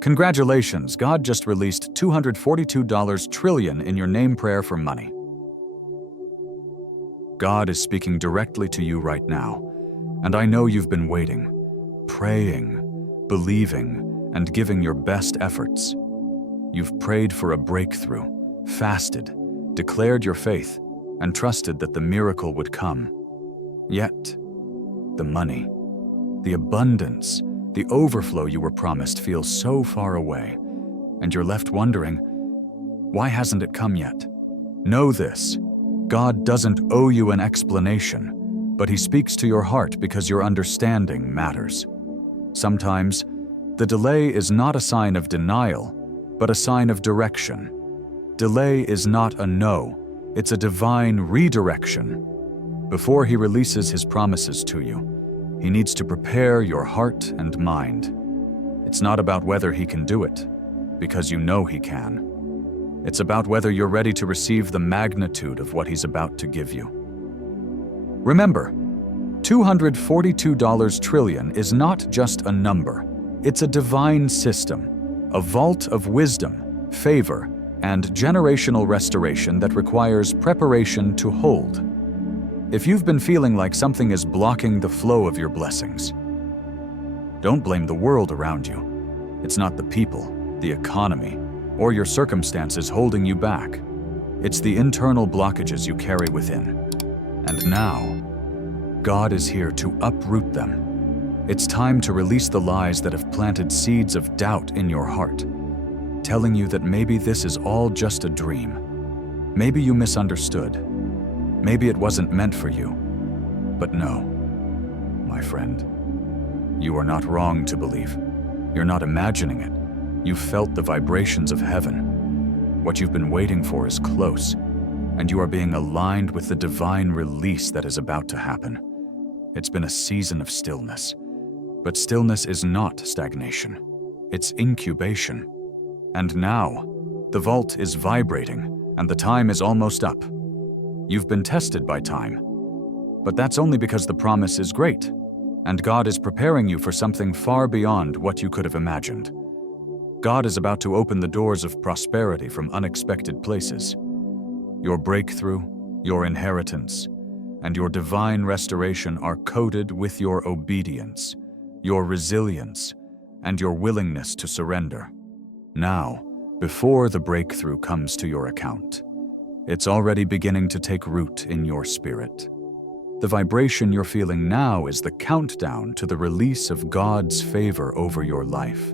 Congratulations, God just released $242 trillion in your name prayer for money. God is speaking directly to you right now, and I know you've been waiting, praying, believing, and giving your best efforts. You've prayed for a breakthrough, fasted, declared your faith, and trusted that the miracle would come. Yet, the money, the abundance, the overflow you were promised feels so far away, and you're left wondering, why hasn't it come yet? Know this, God doesn't owe you an explanation, but He speaks to your heart because your understanding matters. Sometimes, the delay is not a sign of denial, but a sign of direction. Delay is not a no, it's a divine redirection. Before He releases His promises to you, He needs to prepare your heart and mind. It's not about whether He can do it, because you know He can. It's about whether you're ready to receive the magnitude of what He's about to give you. Remember, $242 trillion is not just a number. It's a divine system, a vault of wisdom, favor, and generational restoration that requires preparation to hold. If you've been feeling like something is blocking the flow of your blessings, don't blame the world around you. It's not the people, the economy, or your circumstances holding you back. It's the internal blockages you carry within. And now, God is here to uproot them. It's time to release the lies that have planted seeds of doubt in your heart, telling you that maybe this is all just a dream. Maybe you misunderstood. Maybe it wasn't meant for you. But no, my friend, you are not wrong to believe. You're not imagining it. You've felt the vibrations of heaven. What you've been waiting for is close, and you are being aligned with the divine release that is about to happen. It's been a season of stillness, but stillness is not stagnation. It's incubation. And now, the vault is vibrating, and the time is almost up. You've been tested by time, but that's only because the promise is great, and God is preparing you for something far beyond what you could have imagined. God is about to open the doors of prosperity from unexpected places. Your breakthrough, your inheritance, and your divine restoration are coded with your obedience, your resilience, and your willingness to surrender. Now, before the breakthrough comes to your account, it's already beginning to take root in your spirit. The vibration you're feeling now is the countdown to the release of God's favor over your life.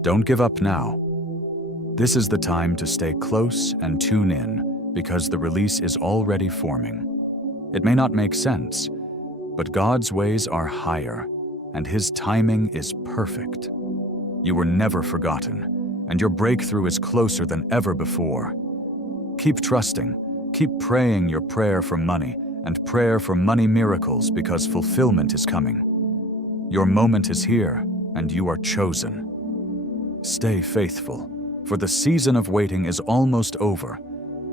Don't give up now. This is the time to stay close and tune in, because the release is already forming. It may not make sense, but God's ways are higher, and His timing is perfect. You were never forgotten, and your breakthrough is closer than ever before. Keep trusting, keep praying your prayer for money and prayer for money miracles, because fulfillment is coming. Your moment is here, and you are chosen. Stay faithful, for the season of waiting is almost over,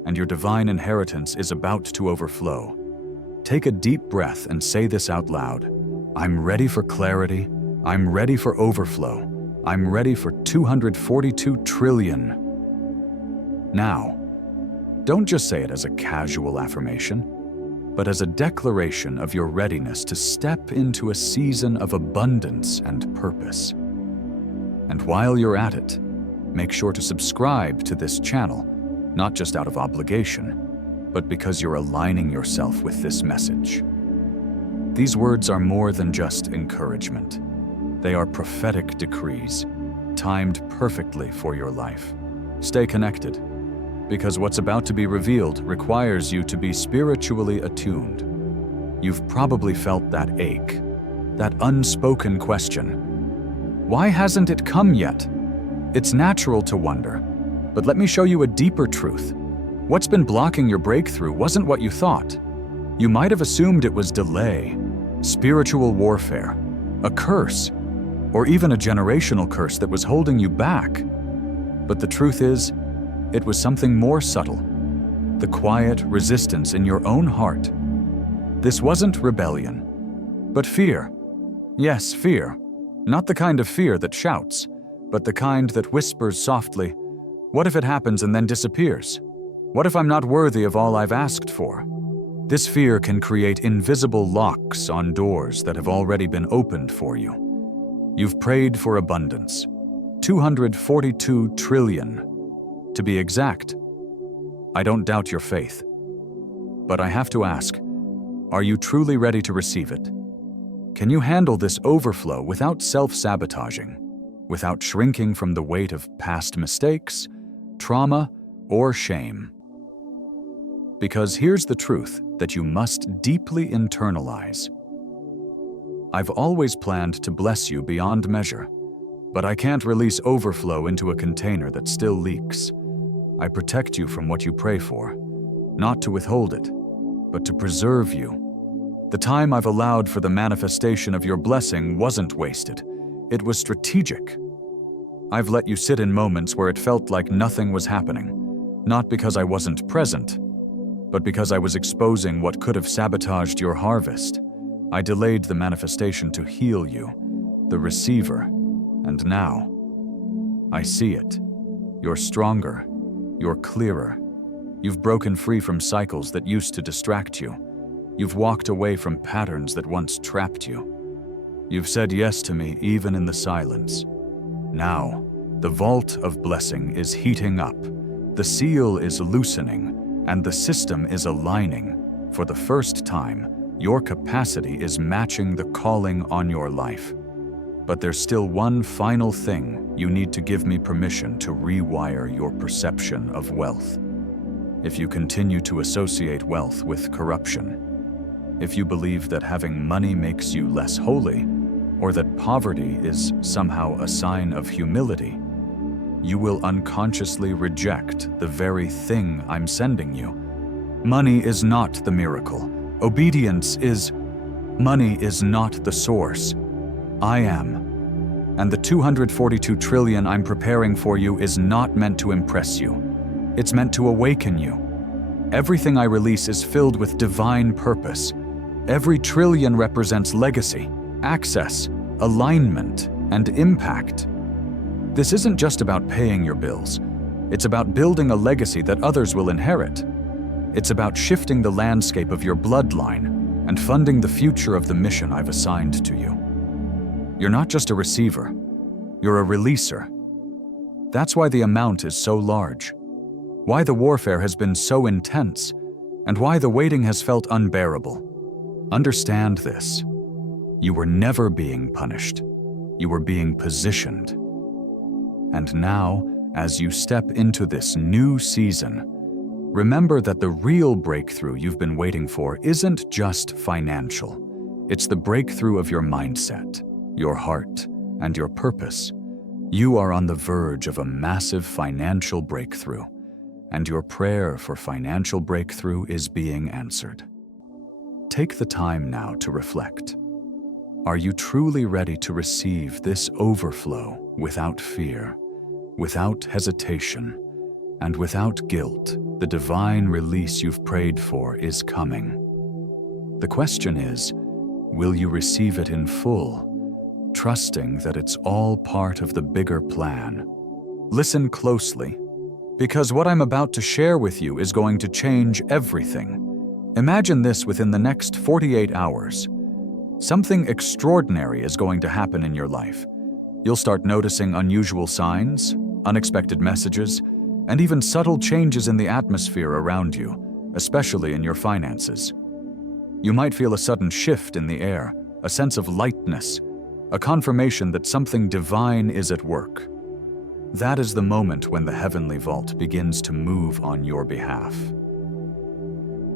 and your divine inheritance is about to overflow. Take a deep breath and say this out loud. I'm ready for clarity. I'm ready for overflow. I'm ready for 242 trillion. Now, don't just say it as a casual affirmation, but as a declaration of your readiness to step into a season of abundance and purpose. And while you're at it, make sure to subscribe to this channel, not just out of obligation, but because you're aligning yourself with this message. These words are more than just encouragement. They are prophetic decrees, timed perfectly for your life. Stay connected, because what's about to be revealed requires you to be spiritually attuned. You've probably felt that ache, that unspoken question. Why hasn't it come yet? It's natural to wonder, but let me show you a deeper truth. What's been blocking your breakthrough wasn't what you thought. You might have assumed it was delay, spiritual warfare, a curse, or even a generational curse that was holding you back. But the truth is, it was something more subtle, the quiet resistance in your own heart. This wasn't rebellion, but fear. Yes, fear. Not the kind of fear that shouts, but the kind that whispers softly, "What if it happens and then disappears? What if I'm not worthy of all I've asked for?" This fear can create invisible locks on doors that have already been opened for you. You've prayed for abundance, 242 trillion. To be exact, I don't doubt your faith. But I have to ask, are you truly ready to receive it? Can you handle this overflow without self-sabotaging, without shrinking from the weight of past mistakes, trauma, or shame? Because here's the truth that you must deeply internalize. I've always planned to bless you beyond measure, but I can't release overflow into a container that still leaks. I protect you from what you pray for, not to withhold it, but to preserve you. The time I've allowed for the manifestation of your blessing wasn't wasted. It was strategic. I've let you sit in moments where it felt like nothing was happening, not because I wasn't present, but because I was exposing what could have sabotaged your harvest. I delayed the manifestation to heal you, the receiver, and now I see it. You're stronger, you're clearer. You've broken free from cycles that used to distract you. You've walked away from patterns that once trapped you. You've said yes to me even in the silence. Now, the vault of blessing is heating up, the seal is loosening, and the system is aligning. For the first time, your capacity is matching the calling on your life. But there's still one final thing you need to give me permission to rewire your perception of wealth. If you continue to associate wealth with corruption, if you believe that having money makes you less holy, or that poverty is somehow a sign of humility, you will unconsciously reject the very thing I'm sending you. Money is not the miracle. Obedience is. Money is not the source. I am. And the 242 trillion I'm preparing for you is not meant to impress you. It's meant to awaken you. Everything I release is filled with divine purpose. Every trillion represents legacy, access, alignment, and impact. This isn't just about paying your bills. It's about building a legacy that others will inherit. It's about shifting the landscape of your bloodline and funding the future of the mission I've assigned to you. You're not just a receiver, you're a releaser. That's why the amount is so large, why the warfare has been so intense, and why the waiting has felt unbearable. Understand this. You were never being punished. You were being positioned. And now, as you step into this new season, remember that the real breakthrough you've been waiting for isn't just financial. It's the breakthrough of your mindset, your heart, and your purpose. You are on the verge of a massive financial breakthrough, and your prayer for financial breakthrough is being answered. Take the time now to reflect. Are you truly ready to receive this overflow without fear, without hesitation, and without guilt? The divine release you've prayed for is coming. The question is, will you receive it in full, trusting that it's all part of the bigger plan? Listen closely, because what I'm about to share with you is going to change everything. Imagine this: within the next 48 hours. Something extraordinary is going to happen in your life. You'll start noticing unusual signs, unexpected messages, and even subtle changes in the atmosphere around you, especially in your finances. You might feel a sudden shift in the air, a sense of lightness, a confirmation that something divine is at work. That is the moment when the heavenly vault begins to move on your behalf.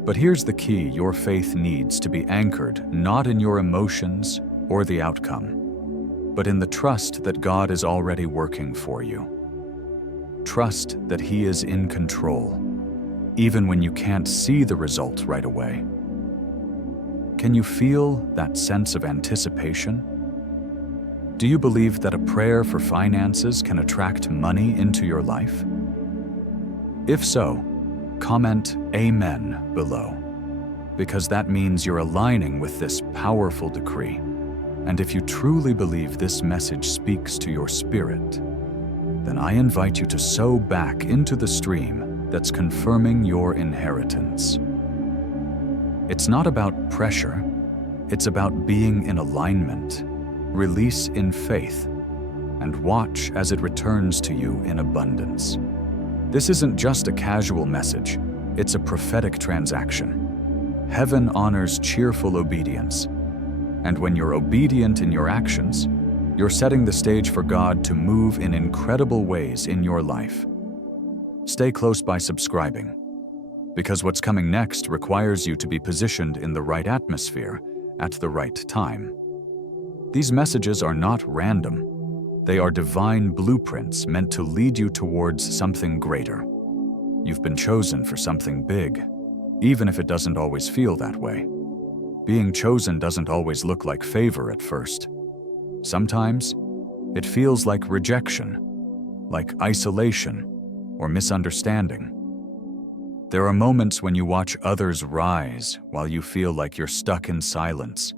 But here's the key: your faith needs to be anchored not in your emotions or the outcome, but in the trust that God is already working for you. Trust that He is in control, even when you can't see the result right away. Can you feel that sense of anticipation? Do you believe that a prayer for finances can attract money into your life? If so, comment Amen below, because that means you're aligning with this powerful decree. And if you truly believe this message speaks to your spirit, then I invite you to sow back into the stream that's confirming your inheritance. It's not about pressure, it's about being in alignment. Release in faith, and watch as it returns to you in abundance. This isn't just a casual message, it's a prophetic transaction. Heaven honors cheerful obedience, and when you're obedient in your actions, you're setting the stage for God to move in incredible ways in your life. Stay close by subscribing, because what's coming next requires you to be positioned in the right atmosphere at the right time. These messages are not random. They are divine blueprints meant to lead you towards something greater. You've been chosen for something big, even if it doesn't always feel that way. Being chosen doesn't always look like favor at first. Sometimes, it feels like rejection, like isolation, or misunderstanding. There are moments when you watch others rise while you feel like you're stuck in silence,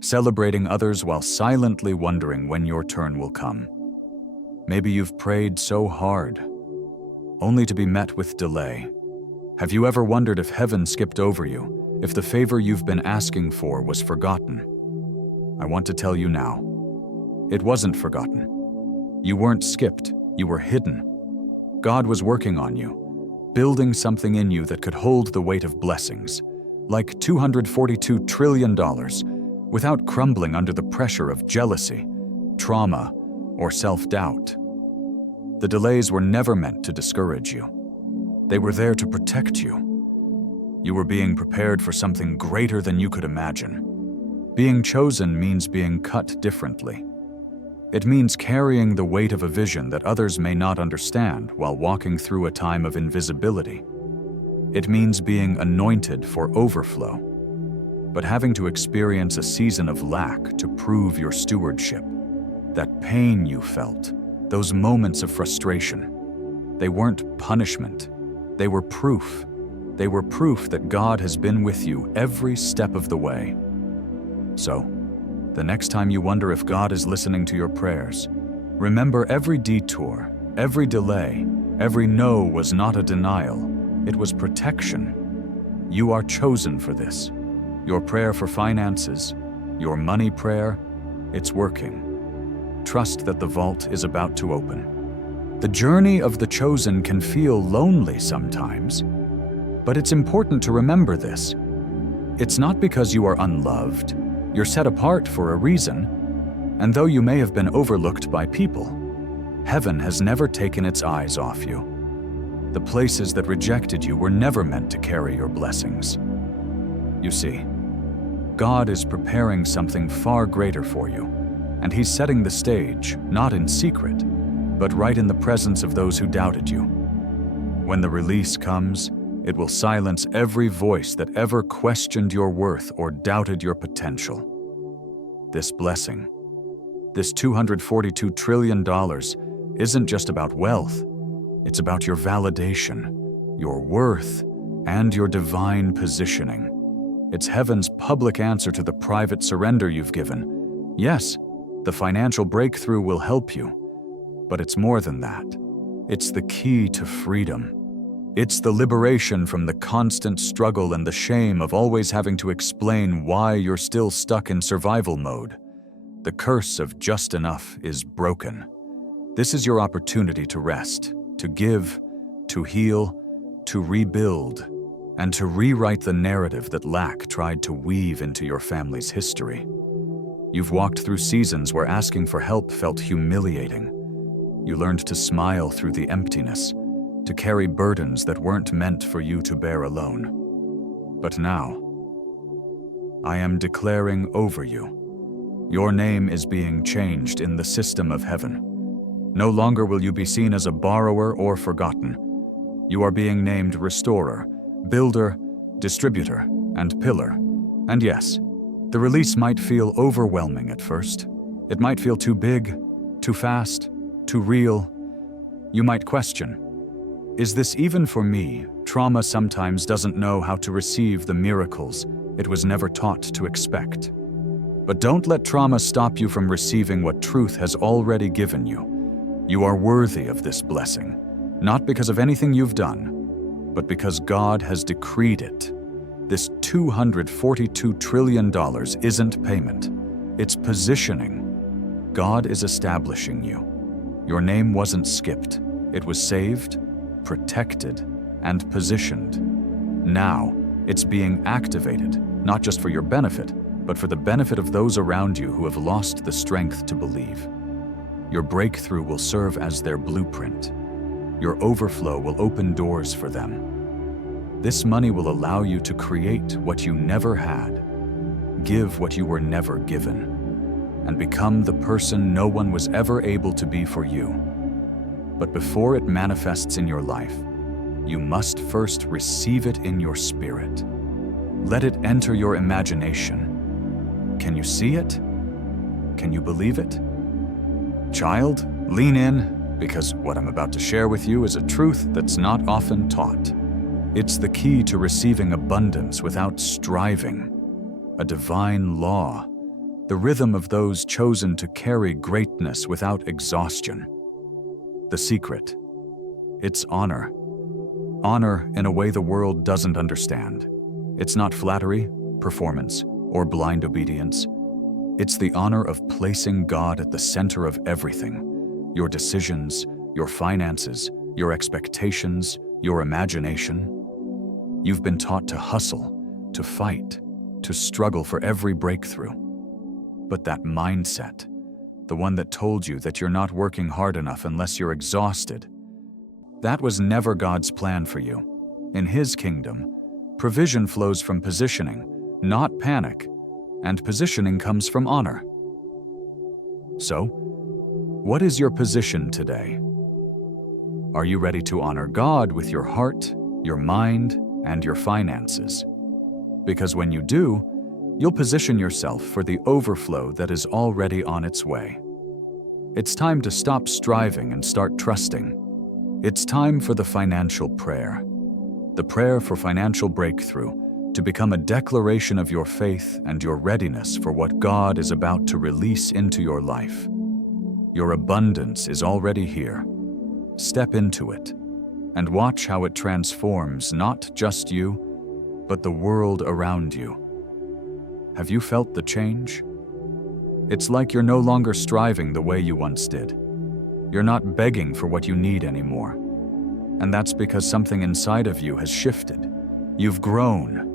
celebrating others while silently wondering when your turn will come. Maybe you've prayed so hard, only to be met with delay. Have you ever wondered if heaven skipped over you, if the favor you've been asking for was forgotten? I want to tell you now, it wasn't forgotten. You weren't skipped, you were hidden. God was working on you, building something in you that could hold the weight of blessings, like $242 trillion, without crumbling under the pressure of jealousy, trauma, or self-doubt. The delays were never meant to discourage you. They were there to protect you. You were being prepared for something greater than you could imagine. Being chosen means being cut differently. It means carrying the weight of a vision that others may not understand while walking through a time of invisibility. It means being anointed for overflow, but having to experience a season of lack to prove your stewardship. That pain you felt, those moments of frustration, they weren't punishment. They were proof. They were proof that God has been with you every step of the way. So, the next time you wonder if God is listening to your prayers, remember every detour, every delay, every no was not a denial. It was protection. You are chosen for this. Your prayer for finances, your money prayer, it's working. Trust that the vault is about to open. The journey of the chosen can feel lonely sometimes, but it's important to remember this. It's not because you are unloved. You're set apart for a reason, and though you may have been overlooked by people, heaven has never taken its eyes off you. The places that rejected you were never meant to carry your blessings. You see, God is preparing something far greater for you, and He's setting the stage, not in secret, but right in the presence of those who doubted you. When the release comes, it will silence every voice that ever questioned your worth or doubted your potential. This blessing, this $242 trillion, isn't just about wealth. It's about your validation, your worth, and your divine positioning. It's heaven's public answer to the private surrender you've given. Yes, the financial breakthrough will help you, but it's more than that. It's the key to freedom. It's the liberation from the constant struggle and the shame of always having to explain why you're still stuck in survival mode. The curse of just enough is broken. This is your opportunity to rest, to give, to heal, to rebuild, and to rewrite the narrative that lack tried to weave into your family's history. You've walked through seasons where asking for help felt humiliating. You learned to smile through the emptiness, to carry burdens that weren't meant for you to bear alone. But now, I am declaring over you, your name is being changed in the system of heaven. No longer will you be seen as a borrower or forgotten. You are being named restorer, builder, distributor, and pillar. And yes, the release might feel overwhelming at first. It might feel too big, too fast, too real. You might question, is this even for me? Trauma sometimes doesn't know how to receive the miracles it was never taught to expect. But don't let trauma stop you from receiving what truth has already given you. You are worthy of this blessing, not because of anything you've done, but because God has decreed it. This $242 trillion isn't payment, it's positioning. God is establishing you. Your name wasn't skipped, it was saved, protected, and positioned. Now, it's being activated, not just for your benefit, but for the benefit of those around you who have lost the strength to believe. Your breakthrough will serve as their blueprint. Your overflow will open doors for them. This money will allow you to create what you never had, give what you were never given, and become the person no one was ever able to be for you. But before it manifests in your life, you must first receive it in your spirit. Let it enter your imagination. Can you see it? Can you believe it? Child, lean in, because what I'm about to share with you is a truth that's not often taught. It's the key to receiving abundance without striving, a divine law, the rhythm of those chosen to carry greatness without exhaustion. The secret, it's honor. Honor in a way the world doesn't understand. It's not flattery, performance, or blind obedience. It's the honor of placing God at the center of everything. Your decisions, your finances, your expectations, your imagination. You've been taught to hustle, to fight, to struggle for every breakthrough. But that mindset, the one that told you that you're not working hard enough unless you're exhausted, that was never God's plan for you. In His kingdom, provision flows from positioning, not panic, and positioning comes from honor. So, what is your position today? Are you ready to honor God with your heart, your mind, and your finances? Because when you do, you'll position yourself for the overflow that is already on its way. It's time to stop striving and start trusting. It's time for the financial prayer. The prayer for financial breakthrough, to become a declaration of your faith and your readiness for what God is about to release into your life. Your abundance is already here. Step into it and watch how it transforms not just you, but the world around you. Have you felt the change? It's like you're no longer striving the way you once did. You're not begging for what you need anymore. And that's because something inside of you has shifted. You've grown.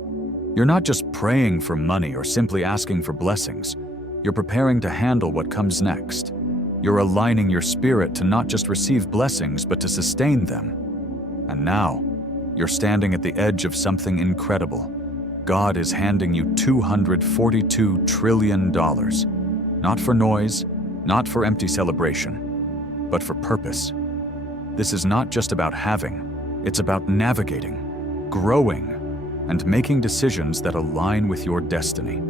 You're not just praying for money or simply asking for blessings. You're preparing to handle what comes next. You're aligning your spirit to not just receive blessings, but to sustain them. And now, you're standing at the edge of something incredible. God is handing you $242 trillion. Not for noise, not for empty celebration, but for purpose. This is not just about having, it's about navigating, growing, and making decisions that align with your destiny.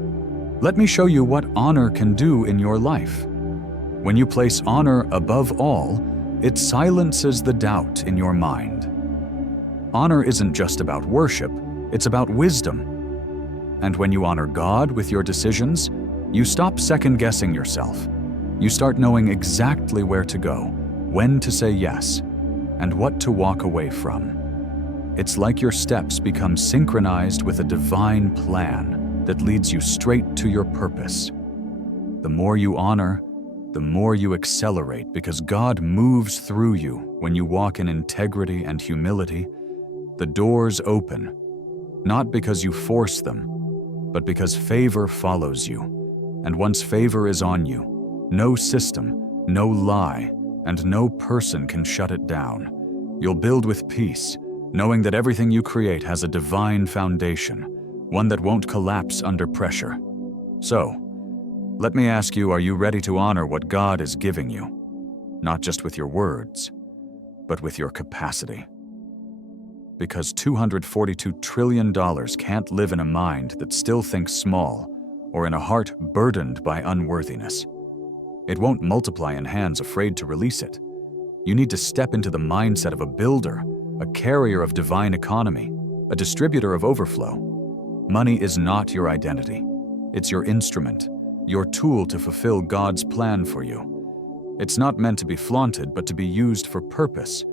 Let me show you what honor can do in your life. When you place honor above all, it silences the doubt in your mind. Honor isn't just about worship, it's about wisdom. And when you honor God with your decisions, you stop second-guessing yourself. You start knowing exactly where to go, when to say yes, and what to walk away from. It's like your steps become synchronized with a divine plan that leads you straight to your purpose. The more you honor, the more you accelerate, because God moves through you when you walk in integrity and humility. The doors open, not because you force them, but because favor follows you. And once favor is on you, no system, no lie, and no person can shut it down. You'll build with peace, knowing that everything you create has a divine foundation, one that won't collapse under pressure. So, let me ask you, are you ready to honor what God is giving you? Not just with your words, but with your capacity. Because $242 trillion can't live in a mind that still thinks small, or in a heart burdened by unworthiness. It won't multiply in hands afraid to release it. You need to step into the mindset of a builder, a carrier of divine economy, a distributor of overflow. Money is not your identity. It's your instrument, your tool to fulfill God's plan for you. It's not meant to be flaunted, but to be used for purpose.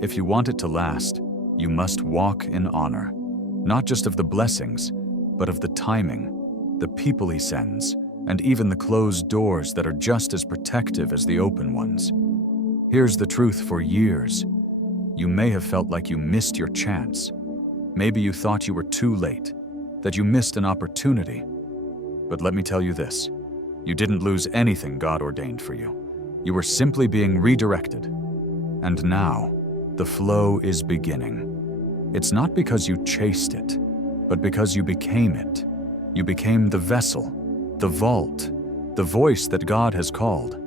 If you want it to last, you must walk in honor, not just of the blessings, but of the timing, the people He sends, and even the closed doors that are just as protective as the open ones. Here's the truth: for years, you may have felt like you missed your chance. Maybe you thought you were too late, that you missed an opportunity. But let me tell you this: you didn't lose anything God ordained for you. You were simply being redirected. And now, the flow is beginning. It's not because you chased it, but because you became it. You became the vessel, the vault, the voice that God has called.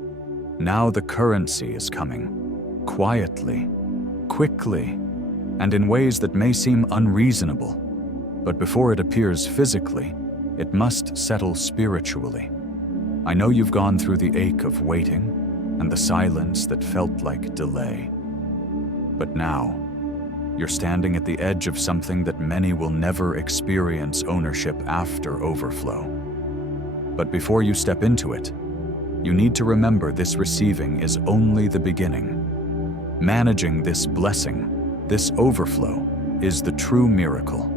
Now the currency is coming, quietly, quickly, and in ways that may seem unreasonable. But before it appears physically, it must settle spiritually. I know you've gone through the ache of waiting and the silence that felt like delay. But now, you're standing at the edge of something that many will never experience ownership after overflow. But before you step into it, you need to remember this: receiving is only the beginning. Managing this blessing, this overflow, is the true miracle.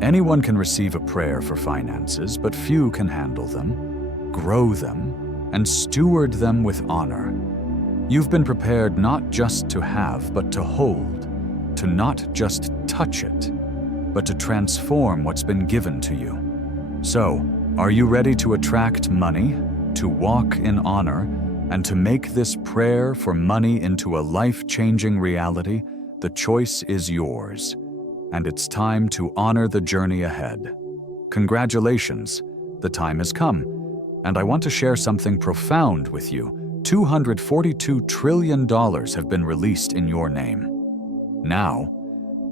Anyone can receive a prayer for finances, but few can handle them, grow them, and steward them with honor. You've been prepared not just to have, but to hold, to not just touch it, but to transform what's been given to you. So, are you ready to attract money, to walk in honor, and to make this prayer for money into a life-changing reality? The choice is yours, and it's time to honor the journey ahead. Congratulations, the time has come. And I want to share something profound with you. $242 trillion have been released in your name. Now,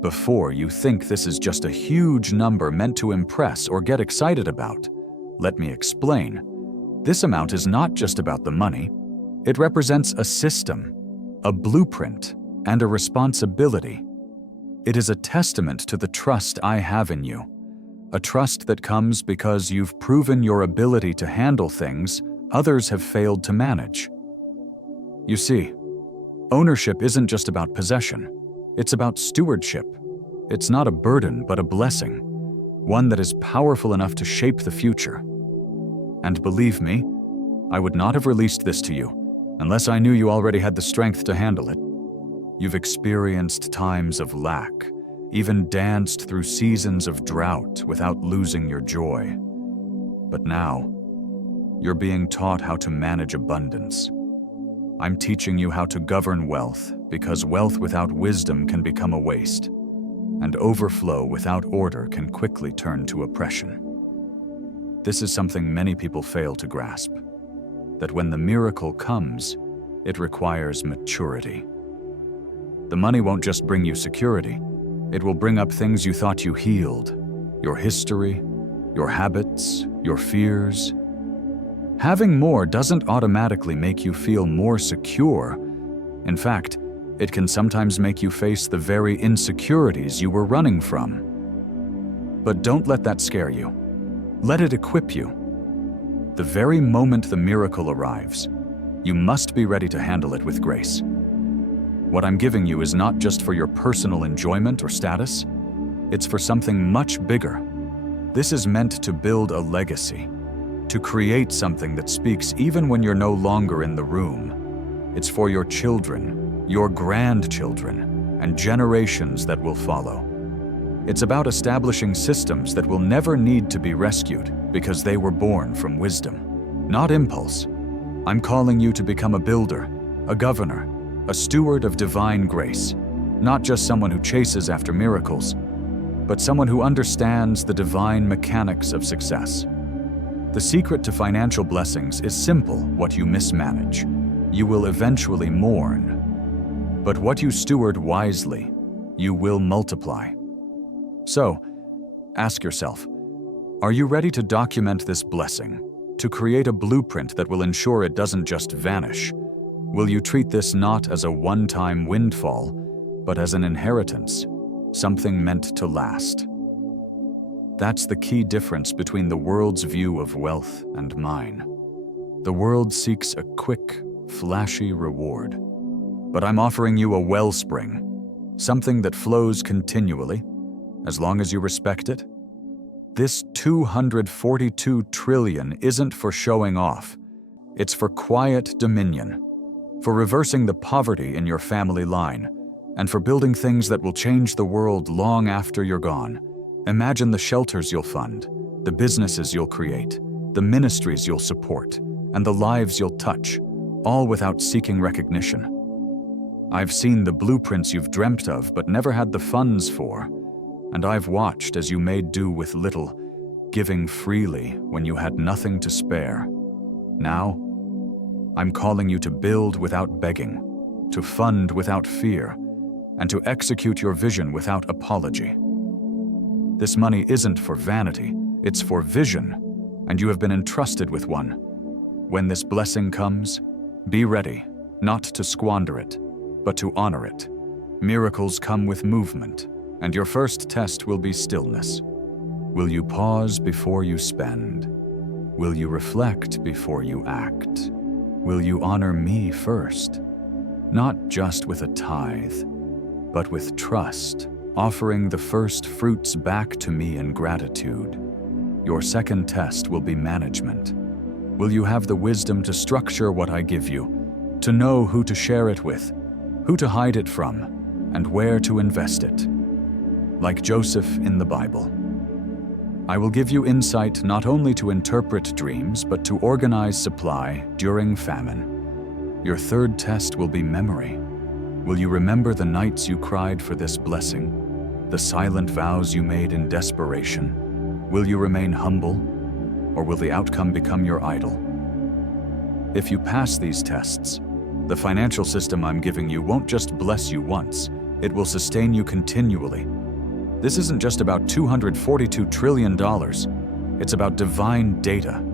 before you think this is just a huge number meant to impress or get excited about, let me explain. This amount is not just about the money. It represents a system, a blueprint, and a responsibility. It is a testament to the trust I have in you. A trust that comes because you've proven your ability to handle things others have failed to manage. You see, ownership isn't just about possession. It's about stewardship. It's not a burden, but a blessing, one that is powerful enough to shape the future. And believe me, I would not have released this to you unless I knew you already had the strength to handle it. You've experienced times of lack, even danced through seasons of drought without losing your joy. But now, you're being taught how to manage abundance. I'm teaching you how to govern wealth, because wealth without wisdom can become a waste, and overflow without order can quickly turn to oppression. This is something many people fail to grasp, that when the miracle comes, it requires maturity. The money won't just bring you security. It will bring up things you thought you healed: your history, your habits, your fears. Having more doesn't automatically make you feel more secure. In fact, it can sometimes make you face the very insecurities you were running from. But don't let that scare you. Let it equip you. The very moment the miracle arrives, you must be ready to handle it with grace. What I'm giving you is not just for your personal enjoyment or status. It's for something much bigger. This is meant to build a legacy, to create something that speaks even when you're no longer in the room. It's for your children, your grandchildren, and generations that will follow. It's about establishing systems that will never need to be rescued because they were born from wisdom, not impulse. I'm calling you to become a builder, a governor, a steward of divine grace, not just someone who chases after miracles, but someone who understands the divine mechanics of success. The secret to financial blessings is simple: what you mismanage, you will eventually mourn. But what you steward wisely, you will multiply. So, ask yourself, are you ready to document this blessing, to create a blueprint that will ensure it doesn't just vanish? Will you treat this not as a one-time windfall, but as an inheritance, something meant to last? That's the key difference between the world's view of wealth and mine. The world seeks a quick, flashy reward. But I'm offering you a wellspring, something that flows continually, as long as you respect it. This 242 trillion isn't for showing off. It's for quiet dominion, for reversing the poverty in your family line, and for building things that will change the world long after you're gone. Imagine the shelters you'll fund, the businesses you'll create, the ministries you'll support, and the lives you'll touch, all without seeking recognition. I've seen the blueprints you've dreamt of but never had the funds for, and I've watched as you made do with little, giving freely when you had nothing to spare. Now, I'm calling you to build without begging, to fund without fear, and to execute your vision without apology. This money isn't for vanity, it's for vision, and you have been entrusted with one. When this blessing comes, be ready, not to squander it, but to honor it. Miracles come with movement, and your first test will be stillness. Will you pause before you spend? Will you reflect before you act? Will you honor me first? Not just with a tithe, but with trust, offering the first fruits back to me in gratitude. Your second test will be management. Will you have the wisdom to structure what I give you, to know who to share it with, who to hide it from, and where to invest it? Like Joseph in the Bible, I will give you insight not only to interpret dreams, but to organize supply during famine. Your third test will be memory. Will you remember the nights you cried for this blessing, the silent vows you made in desperation? Will you remain humble, or will the outcome become your idol? If you pass these tests, the financial system I'm giving you won't just bless you once, it will sustain you continually. This isn't just about $242 trillion, it's about divine data.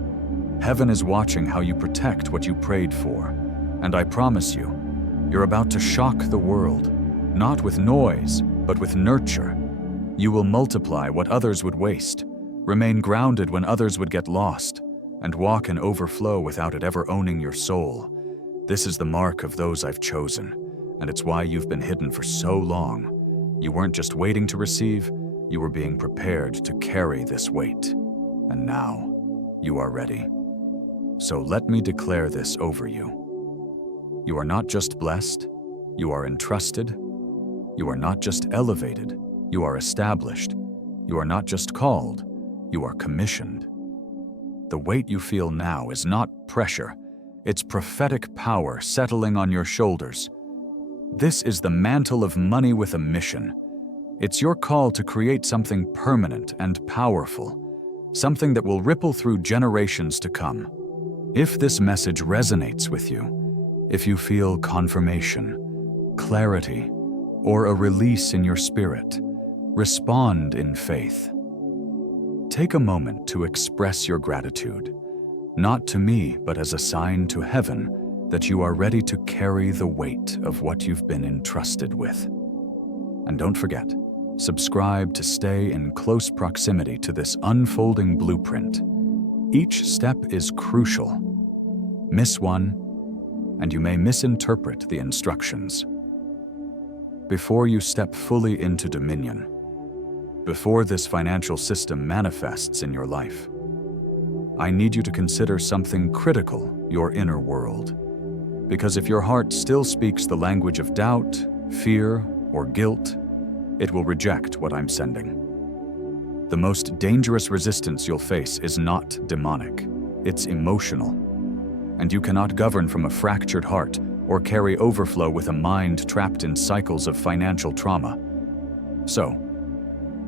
Heaven is watching how you protect what you prayed for, and I promise you, you're about to shock the world, not with noise, but with nurture. You will multiply what others would waste, remain grounded when others would get lost, and walk in overflow without it ever owning your soul. This is the mark of those I've chosen, and it's why you've been hidden for so long. You weren't just waiting to receive, you were being prepared to carry this weight. And now, you are ready. So let me declare this over you. You are not just blessed, you are entrusted. You are not just elevated, you are established. You are not just called, you are commissioned. The weight you feel now is not pressure, it's prophetic power settling on your shoulders. This is the mantle of money with a mission. It's your call to create something permanent and powerful, something that will ripple through generations to come. If this message resonates with you, if you feel confirmation, clarity, or a release in your spirit, respond in faith. Take a moment to express your gratitude, not to me, but as a sign to heaven that you are ready to carry the weight of what you've been entrusted with. And don't forget, subscribe to stay in close proximity to this unfolding blueprint. Each step is crucial. Miss one, and you may misinterpret the instructions. Before you step fully into dominion, before this financial system manifests in your life, I need you to consider something critical, your inner world. Because if your heart still speaks the language of doubt, fear, or guilt, it will reject what I'm sending. The most dangerous resistance you'll face is not demonic, it's emotional. And you cannot govern from a fractured heart or carry overflow with a mind trapped in cycles of financial trauma. So,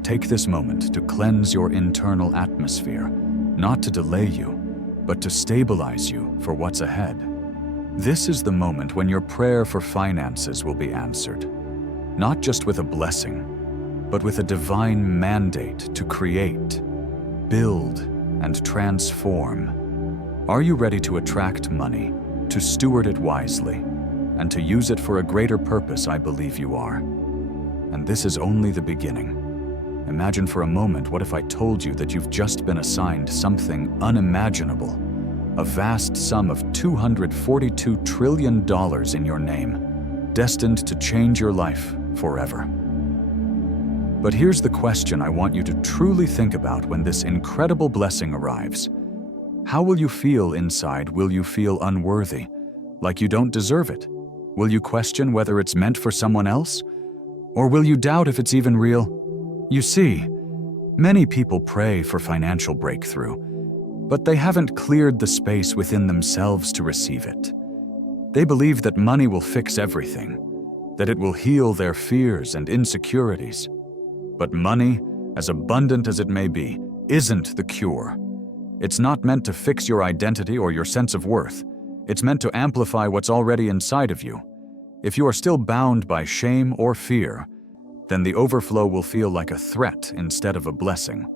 take this moment to cleanse your internal atmosphere, not to delay you, but to stabilize you for what's ahead. This is the moment when your prayer for finances will be answered, not just with a blessing, but with a divine mandate to create, build, and transform. Are you ready to attract money, to steward it wisely, and to use it for a greater purpose? I believe you are. And this is only the beginning. Imagine for a moment, what if I told you that you've just been assigned something unimaginable, a vast sum of $242 trillion in your name, destined to change your life forever. But here's the question I want you to truly think about when this incredible blessing arrives. How will you feel inside? Will you feel unworthy, like you don't deserve it? Will you question whether it's meant for someone else? Or will you doubt if it's even real? You see, many people pray for financial breakthrough, but they haven't cleared the space within themselves to receive it. They believe that money will fix everything, that it will heal their fears and insecurities. But money, as abundant as it may be, isn't the cure. It's not meant to fix your identity or your sense of worth. It's meant to amplify what's already inside of you. If you are still bound by shame or fear, then the overflow will feel like a threat instead of a blessing.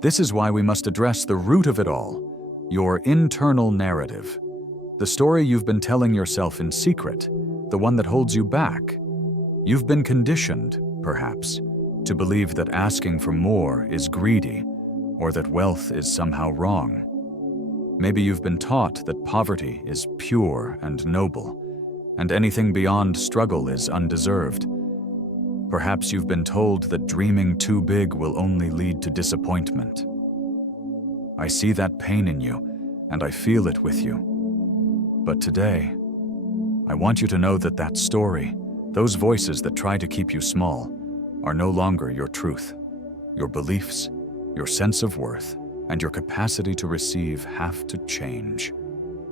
This is why we must address the root of it all, your internal narrative. The story you've been telling yourself in secret, the one that holds you back. You've been conditioned, perhaps, to believe that asking for more is greedy, or that wealth is somehow wrong. Maybe you've been taught that poverty is pure and noble, and anything beyond struggle is undeserved. Perhaps you've been told that dreaming too big will only lead to disappointment. I see that pain in you, and I feel it with you. But today, I want you to know that that story, those voices that try to keep you small, are no longer your truth. Your beliefs, your sense of worth, and your capacity to receive have to change.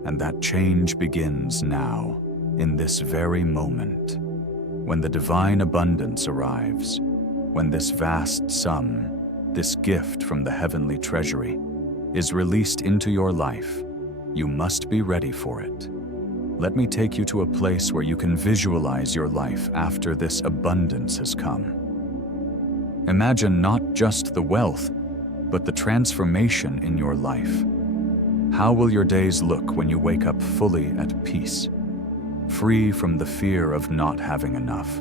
And that change begins now, in this very moment. When the divine abundance arrives, when this vast sum, this gift from the heavenly treasury, is released into your life, you must be ready for it. Let me take you to a place where you can visualize your life after this abundance has come. Imagine not just the wealth, but the transformation in your life. How will your days look when you wake up fully at peace, free from the fear of not having enough?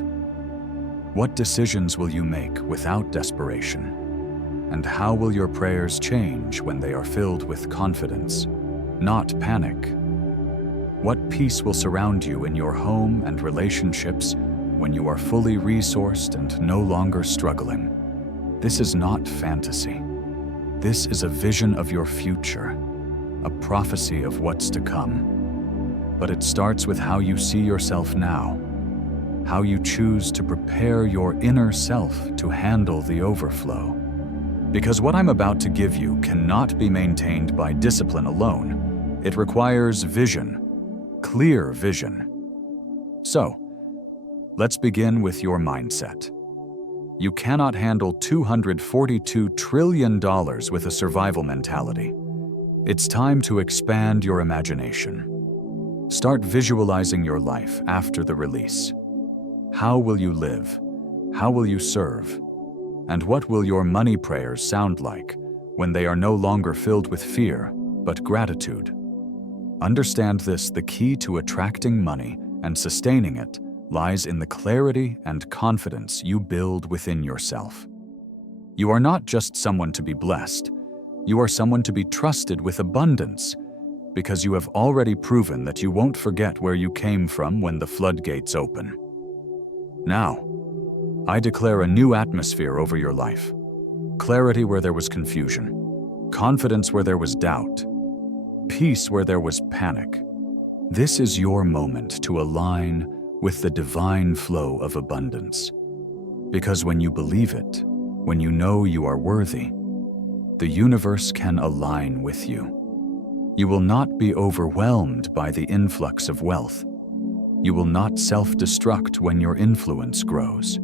What decisions will you make without desperation? And how will your prayers change when they are filled with confidence, not panic? What peace will surround you in your home and relationships when you are fully resourced and no longer struggling? This is not fantasy. This is a vision of your future, a prophecy of what's to come. But it starts with how you see yourself now, how you choose to prepare your inner self to handle the overflow. Because what I'm about to give you cannot be maintained by discipline alone. It requires vision, clear vision. So, let's begin with your mindset. You cannot handle $242 trillion with a survival mentality. It's time to expand your imagination. Start visualizing your life after the release. How will you live? How will you serve? And what will your money prayers sound like when they are no longer filled with fear, but gratitude? Understand this: the key to attracting money and sustaining it lies in the clarity and confidence you build within yourself. You are not just someone to be blessed, you are someone to be trusted with abundance, because you have already proven that you won't forget where you came from when the floodgates open. Now, I declare a new atmosphere over your life. Clarity where there was confusion, confidence where there was doubt, peace where there was panic. This is your moment to align with the divine flow of abundance. Because when you believe it, when you know you are worthy, the universe can align with you. You will not be overwhelmed by the influx of wealth. You will not self-destruct when your influence grows.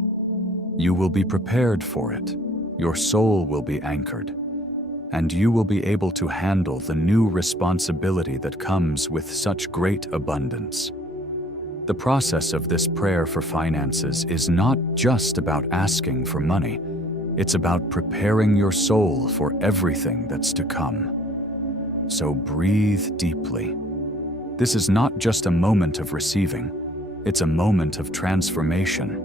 You will be prepared for it. Your soul will be anchored, and you will be able to handle the new responsibility that comes with such great abundance. The process of this prayer for finances is not just about asking for money. It's about preparing your soul for everything that's to come. So breathe deeply. This is not just a moment of receiving, it's a moment of transformation.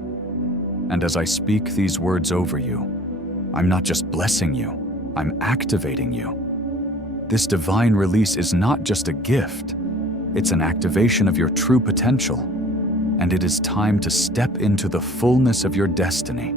And as I speak these words over you, I'm not just blessing you, I'm activating you. This divine release is not just a gift, it's an activation of your true potential, and it is time to step into the fullness of your destiny.